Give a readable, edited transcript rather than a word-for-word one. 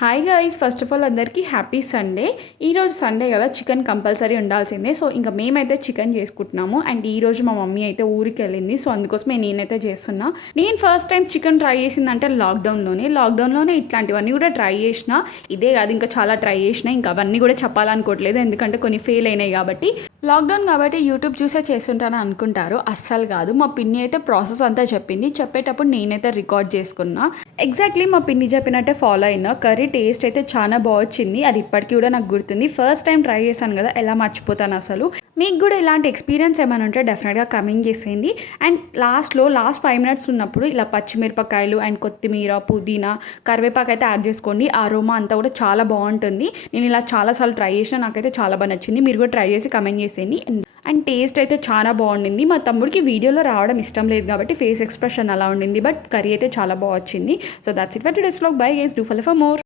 Hi guys, first of all అందరికీ happy Sunday. ఈరోజు Sunday కదా, చికెన్ కంపల్సరీ ఉండాల్సిందే. సో ఇంకా మేమైతే చికెన్ చేసుకుంటున్నాము. అండ్ ఈరోజు మా మమ్మీ అయితే ఊరికి వెళ్ళింది. సో అందుకోసమే నేనైతే చేస్తున్నా. నేను ఫస్ట్ టైం చికెన్ ట్రై చేసిందంటే లాక్డౌన్లోనే ఇట్లాంటివన్నీ కూడా ట్రై చేసిన. ఇదే కాదు, ఇంకా చాలా ట్రై చేసిన. ఇంకా అవన్నీ కూడా చెప్పాలనుకోవట్లేదు, ఎందుకంటే కొన్ని ఫెయిల్ అయినాయి కాబట్టి. లాక్డౌన్ కాబట్టి యూట్యూబ్ చూసే చేస్తుంటాను అనుకుంటారు. అస్సలు కాదు, మా పిన్ని అయితే ప్రాసెస్ అంతా చెప్పింది. చెప్పేటప్పుడు నేనైతే రికార్డ్ చేసుకున్నా. ఎగ్జాక్ట్లీ మా పిన్ని చెప్పినట్టే ఫాలో అయినా. కర్రీ టేస్ట్ అయితే చాలా బాగా వచ్చింది. అది ఇప్పటికీ కూడా నాకు గుర్తుంది. ఫస్ట్ టైం ట్రై చేశాను కదా, ఎలా మర్చిపోతాను అసలు. మీకు కూడా ఇలాంటి ఎక్స్పీరియన్స్ ఏమైనా ఉంటే డెఫినెట్గా కమెంట్ చేసేయండి. అండ్ లాస్ట్ 5 మినిట్స్ ఉన్నప్పుడు ఇలా పచ్చిమిరపకాయలు అండ్ కొత్తిమీర, పుదీనా, కరివేపాకు అయితే యాడ్ చేసుకోండి. ఆ అరోమా అంతా కూడా చాలా బాగుంటుంది. నేను ఇలా చాలాసార్లు ట్రై చేసిన, నాకైతే చాలా బాగా నచ్చింది. మీరు కూడా ట్రై చేసి కమెంట్ చేసేయండి. అండ్ టేస్ట్ అయితే చాలా బాగుండింది. మా తమ్ముడికి వీడియోలో రావడం ఇష్టం లేదు కాబట్టి ఫేస్ ఎక్స్ప్రెషన్ అలా ఉండింది. బట్ కర్రీ అయితే చాలా బాగా వచ్చింది. So that's it for today's vlog. Bye guys, do follow for more.